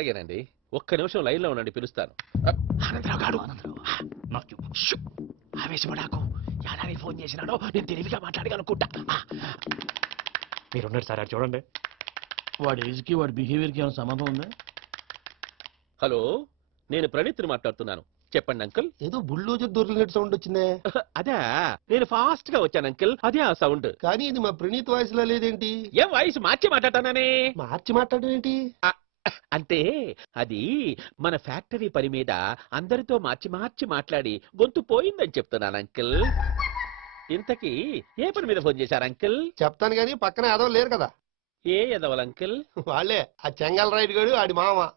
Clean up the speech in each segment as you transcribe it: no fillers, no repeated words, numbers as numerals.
అలాగేనండి, ఒక్క నిమిషం లైన్ లో ఉండండి, పిలుస్తాను. ఆనందరావు గారు ఆవేశపడాకు. యాదారి ఫోన్ చేసినాడో నేను తెలివిగా మాట్లాడగలనుకుంటా. మీరున్నారు సార్, అది చూడండి. వాడి ఏజ్కి వాడి బిహేవియర్కి ఏమైనా సంబంధం ఉందా? హలో, నేను ప్రణీత్ని మాట్లాడుతున్నాను. చెప్పండి అంకుల్. ఏదో బుల్డోజర్ దొరికినట్టు సౌండ్ వచ్చిందే. అదే, నేను ఫాస్ట్ గా వచ్చాను అంకుల్, అదే ఆ సౌండ్. కానీ ఇది మా ప్రణీత్ వాయిస్ లో లేదేంటి? ఏ వాయిస్ మార్చి మాట్లాడతానని? మార్చి మాట్లాడడం ఏంటి? అంటే అది మన ఫ్యాక్టరీ పని మీద అందరితో మార్చి మార్చి మాట్లాడి గొంతు పోయిందని చెప్తున్నాను అంకుల్. ఇంతకీ ఏ పని మీద ఫోన్ చేశారు అంకుల్? చెప్తాను గానీ పక్కన ఏదో లేరు కదా. ఏ ఎదవలు అంకుల్? వాళ్ళే ఆ చెంగల్ రైడ్ గడు ఆడి మామ.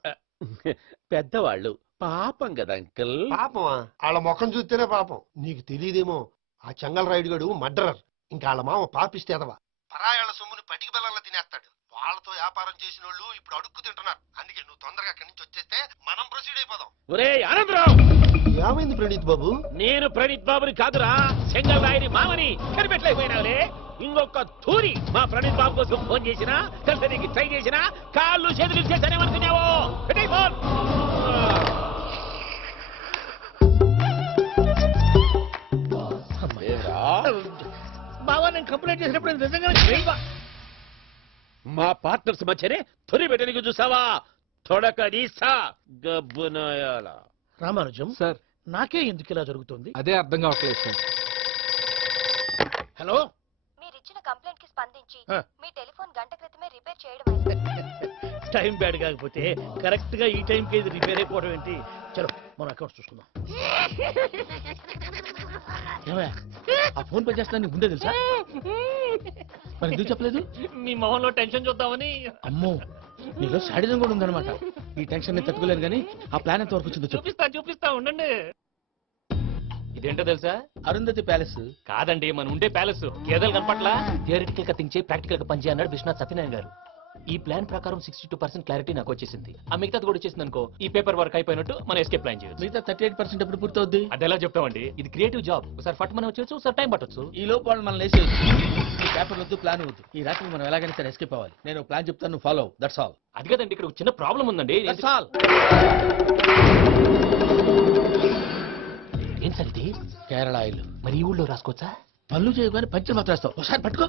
పెద్దవాళ్ళు, పాపం కదా అంకుల్. పాపమా? వాళ్ళ ముఖం చూస్తేనే పాపం. నీకు తెలియదేమో, ఆ చెంగల్ రైడ్ గడు మర్డరర్. ఇంకా వాళ్ళ మామ పాపిస్తేదవా. పరాయాళ్ళ సొమ్ముని పటికి బెల్లంలో తినేస్తాడు. వాళ్ళతో వ్యాపారం చేసిన వాళ్ళు ఇప్పుడు అడుక్కు తింటున్నారు. అందుకే నువ్వు తొందరగా అక్కడి నుంచి వచ్చేస్తే మనం ప్రొసీడ్ అయిపోదాం. ఒరే ఆనందరావు! ఏమైంది ప్రణీత్ బాబు? నేను ప్రణీత్ బాబుని కాదురా, చెంగల్ రాయని మామని. కనిపెట్టలేకపోయినావులే. ఇంకొక తూరి మా ప్రణీత్ బాబు కోసం ఫోన్ చేసినా, కలిసి ట్రై చేసినా కాళ్ళు చేతులు చేశానేమనుకున్నావో. పెట్టేయ్ ఫోన్. బావా, నేను కంప్లైంట్ చేసినప్పుడు నిజంగా మా పార్ట్నర్స్ మధ్యనే తొలి పెట్టడానికి చూసావా? తొడకడీసా గబ్బునాయాల. రామానుజం సార్, నాకే ఎందుకు ఇలా జరుగుతుంది? అదే అర్థం కావట్లేదు సార్. హలో, మీరిచ్చిన కంప్లైంట్ కి స్పందించి ఆ. మీ టెలిఫోన్ గంట క్రితమే రిపేర్ చేయడం టైం బ్యాడ్ కాకపోతే కరెక్ట్ గా ఈ టైంకి ఇది రిపేర్ అయిపోవడం ఏంటి? చలో మన అకౌంట్ చూసుకుందాం. ఏమయ్యా, ఆ ఫోన్ పని చేస్తా నీకు ముందే తెలుసా? మరి ఎందుకు చెప్పలేదు? మీ మొహంలో టెన్షన్ చూద్దామని. అమ్మో, నీలో శాడిజం కూడా ఉందన్నమాట. ఈ టెన్షన్ ని తట్టుకోలేను కానీ ఆ ప్లాన్ ఎంత వరకు వచ్చిందో చెప్పు. చూపిస్తా ఉండండి. ఇదేంటో తెలుసా? అరుంధతి ప్యాలెస్ కాదండి, మన ఉండే ప్యాలెస్. గేదెలు కనపట్లా? థియరిటికల్ గా థింక్ చేయి, ప్రాక్టికల్ గా పనిచేయి అన్నాడు విశ్వనాథ్ సత్యనారాయణ గారు. ఈ ప్లాన్ ప్రకారం 62% క్లారిటీ నాకు వచ్చేసింది. ఆ మిగతాది కూడా వచ్చేసింది అనుకో, ఈ పేపర్ వర్క్ అయిపోయినట్టు మనం ఎస్కేప్ ప్లాన్ చేయొచ్చు. మిగతా 38% ఎప్పుడు పూర్తవుద్ది? అది ఎలా చెప్తామండి? ఇది క్రియేటివ్ జాబ్. ఒకసారి ఫట్ మనం వచ్చేచ్చు, ఒకసారి టైం పట్టొచ్చు. ఈ లోపు వాళ్ళు మనం లేసేయచ్చు. ఈ పేపర్ వద్దు, ప్లాన్ వద్దు. ఈ రాత్రి మనం ఎలాగైనా సరే ఎస్కేప్ అవ్వాలి. నేను ప్లాన్ చెప్తాను, నువ్వు ఫాలో. That's all. అది కదండి, ఇక్కడ ఒక చిన్న ప్రాబ్లం ఉందండి. That's all. ఏం సార్ ఇది? కేరళ ఆయిల్. మరి ఈ ఊళ్ళో రాసుకోవచ్చా? పళ్ళు చేయగానే పంచర్ మాత్రం వేస్తావు. ఒకసారి పట్టుకో.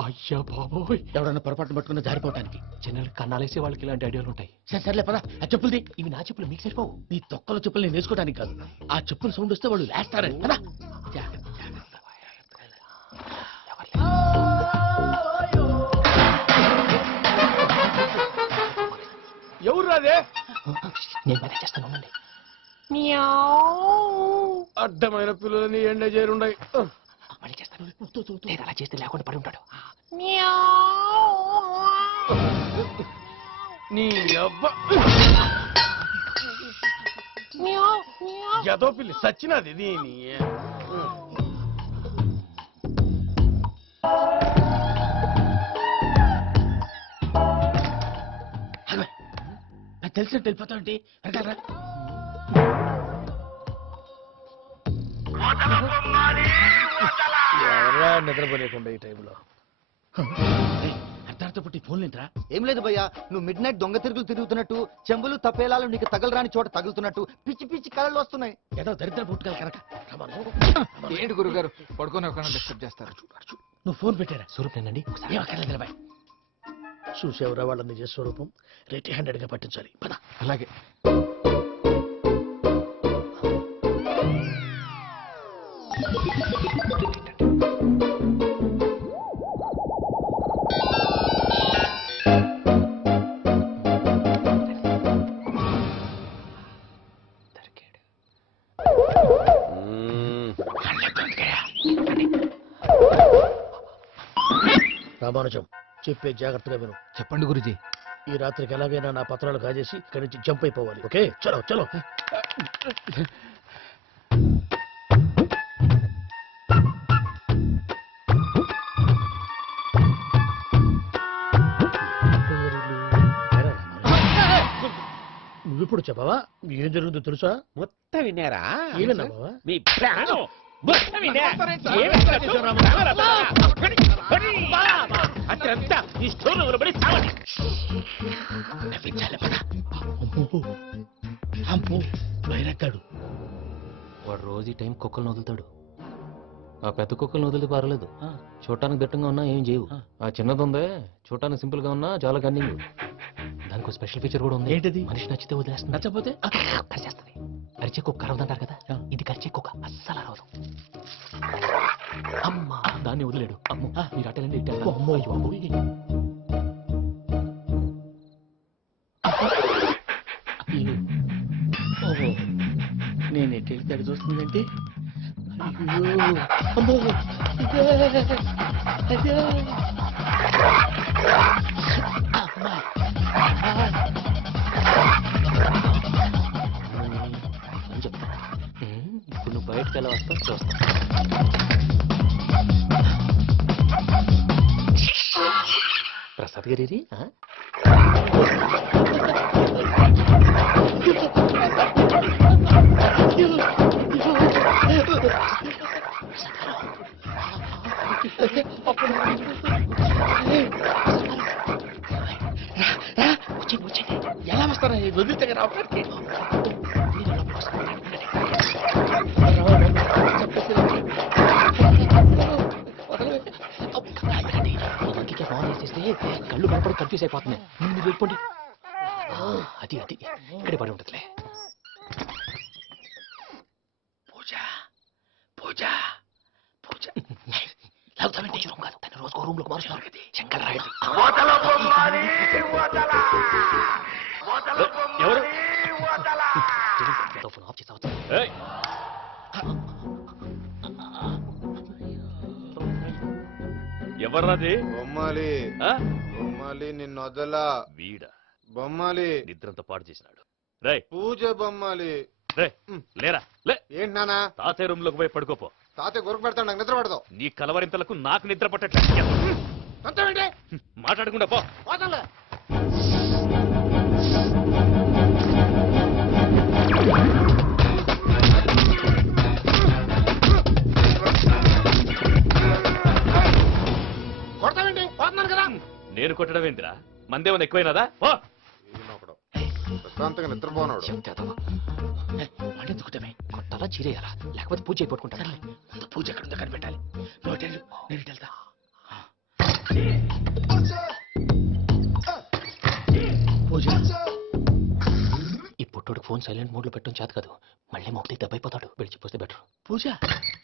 అయ్యా బాబోయ్, ఎవడన్నా పొరపాటున పట్టుకున్న జారిపోవటానికి. జనరల్ కన్నాలేసే వాళ్ళకి ఇలాంటి ఐడియాలు ఉంటాయి. సర్లే పదా, ఆ చెప్పులది. ఇవి నా చెప్పులు, మీకు సరిపోవు. నీ తొక్కల చెప్పులు నేను వేసుకోవడానికి కాదు, ఆ చెప్పులు సౌండ్ వస్తే వాళ్ళు లేస్తారని. పదా. ఎవరు రాదే? నేను మేనేజ్ చేస్తాను, ఉండండి. అడ్డమైన పిల్లలని ఎండ చేరుండయి. మళ్ళీ చేస్తాను. లేదు, అలా చేస్తే లేకుండా పడి ఉంటాడు. నీ అబ్బా ఎదో పిల్లి సచ్చినది దీని. నాకు తెలిసినట్టు వెళ్ళిపోతావంటే వెనకాలరా. ఎవరా నిద్రపోలేకుండా ఈ టైంలో? అర్ధార్థ పుట్టి ఫోన్ లేంట్రా. ఏం లేదు భయ్యా, నువ్వు మిడ్ నైట్ దొంగ తిరుగులు తిరుగుతున్నట్టు, చెంబులు తప్పేలాలు నీకు తగలరాని చోట తగులుతున్నట్టు పిచ్చి పిచ్చి కళలు వస్తున్నాయి. ఏదో దరిద్ర పుట్టుకల కనుక. ఏంటి గురుగారు, పడుకొని ఒక డిస్టర్బ్ చేస్తారు? నువ్వు ఫోన్ పెట్టారా? స్వరూపేనండి. ఏం అక్కర్లేదు బాయ్. చూసేవరా వాళ్ళ నిజ స్వరూపం. రెట్టి హ్యాండెడ్ గా పట్టించాలి. పద. అలాగే. రామానుజం, చెప్పే జాగ్రత్తగా విను. చెప్పండి గురుజీ. ఈ రాత్రికి ఎలాగైనా నా పత్రాలు కాజేసి ఇక్కడి నుంచి జంప్ అయిపోవాలి. ఓకే, చలో చలో. నువ్విప్పుడు చెప్పవా ఏం జరుగుతుందో తెలుసా? మొత్తం విన్నారా? ఏమన్నా బావా? మీ ప్రాణం మొత్తం విన్నా. అత్యంతా ఈ స్టోర్ లో పడి చావండి. నవ్వించాలి పద. అమ్మో అమ్మో బయరట్టాడు. వాడు రోజు ఈ టైం కుక్కలను వదులుతాడు. ఆ పెద్ద కుక్కలను వదిలితే పర్లేదు, చూడటానికి దట్టంగా ఉన్నా ఏం చేయవు. ఆ చిన్నది ఉందే చూడటానికి సింపుల్ గా ఉన్నా చాలా కన్నింగ్. దానికి ఒక స్పెషల్ ఫీచర్ కూడా ఉంది. ఏంటది? మనిషి నచ్చితే వదిలేస్తుంది, నచ్చపోతే కరిచేస్తుంది. కరిచే కుక్క అరవదంటారు కదా, ఇది కరిచే కుక్క అస్సలు అరవదు. అమ్మా దాన్ని వదిలేడు. అమ్మో మీరు అటెండి ఇటు అమ్మో ఓహో నేను ఎటు వెళ్తాడు చూస్తుందంటే అయ్యో అమ్మో అయ్యో అమ్మా అని చెప్తా. ఇప్పుడు నువ్వు బయటకు ఎలా వస్తావు చూస్తా. ప్రసాద్ గారి ఎలా వస్తారా వదిలితే రావడానికి ఫోన్ చేసేస్తే కళ్ళు కనపడి కన్ఫ్యూజ్ అయిపోతున్నాయి. మీరు వెళ్ళిపోండి. అది అది ఇక్కడే పడి ఉంటుందిలే. పూజ పూజ పూజ లాగుతామంటే రూమ్ కాదు, తన రోజుకో రూమ్ లోకి మారుస్తున్నారు కదా శంకర్ రాయుడు. ఎవరు? ఫోన్ ఆఫ్ చేసావచ్చు. ఎవర్రాది? బొమ్మాలి బొమ్మాలి నిన్ను వదలా. వీడా బొమ్మాలి నిద్రంతా పాడు చేసినాడు. రే పూజ బొమ్మాలి. రే లేరా లే. ఏంటి నానా? తాతయ్య రూమ్ లోకి పోయి పడుకోపో. తాతయ్య గురకు పెడతాడు, నాకు నిద్ర పడతావు. నీ కలవరింతలకు నాకు నిద్ర పట్టట్లేదు. మాట్లాడకుండా పో. కొడతావేంటి? పోతున్నాను కదా. నేను కొట్టడం ఏంటిరా? మందేమన్నా ఎక్కువైనదా? పో. ప్రశాంతంగా నిద్రపోనాడు. ఎందుకుంటామే కొట్టాలా చీరేయాలా లేకపోతే పూజ అయిపోట్టుకుంటాను. పూజ ఎక్కడ ఉందో కనిపెట్టాలి. నువ్వు అటు వెళ్ళు, నేను ఇటు వెళ్తా. పూజ ఈ పుట్టోడు ఫోన్ సైలెంట్ మోడ్ లో పెట్టడం చేత కాదు, మళ్ళీ మొక్కటి దెబ్బైపోతాడు. విడిచిపోతే బెటర్. పూజ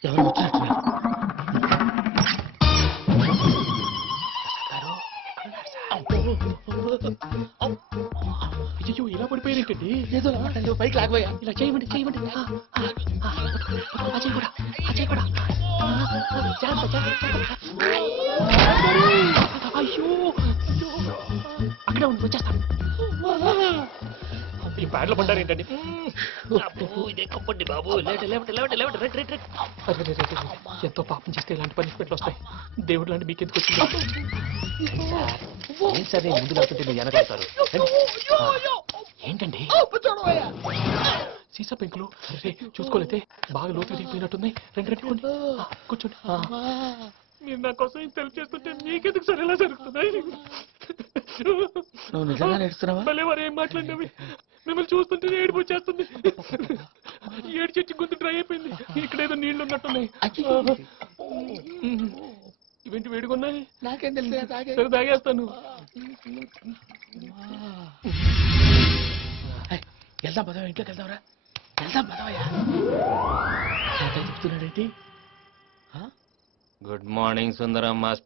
ఎవరు వచ్చినట్టున్నారు. అయ్యో ఇలా పడిపోయారేంటండి? ఏదో నువ్వు పైకి లాగబోయా. ఇలా చేయమండి చేయమండి. అజయ్ కూడా అజయ్ కూడా అయ్యో అక్కడే ఉండి వచ్చేస్తాను. ఈ ప్యాడ్లో పడ్డారు ఏంటండి? ఇదే కప్పండి బాబు. ఎంతో పాపం చేస్తే ఇలాంటి పనిష్మెంట్లు వస్తాయి. దేవుడు లాంటి మీకు ఎందుకు వచ్చింది? ఏం సార్ నేను ముందు లేకుంటే మీరు వెనకాడతారు. ఏంటండి సీసా పెంకులు? అరే చూసుకోలేతే బాగా లోతులు దిగిపోయినట్టున్నాయి. రెండు రండి కూర్చోండి. మీరు నా కోసం ఇంత హెల్ప్ చేస్తుంటే మీకెందుకు సరే ఎలా జరుగుతున్నాయి? నువ్వు నిజంగా నేర్చుతున్నావా? మళ్ళీ వారు ఏం మాట్లాడినవి మిమ్మల్ని చూస్తుంటే ఏడుపు వచ్చేస్తుంది. ఏడు చెట్టు గొంతు డ్రై అయిపోయింది. ఇక్కడ ఏదో నీళ్లు ఉన్నట్టున్నాయి. ఇవేంటి వేడుకున్నాయి? నాకేం తెలుసు. సరే తాగేస్తాను. వెళ్దాం పదవా, ఇంట్లోకి వెళ్దాంరా. వెళ్దాం పదవయ్యా. చెప్తున్నాడేంటి? గుడ్ మార్నింగ్ సుందరం మాస్టర్.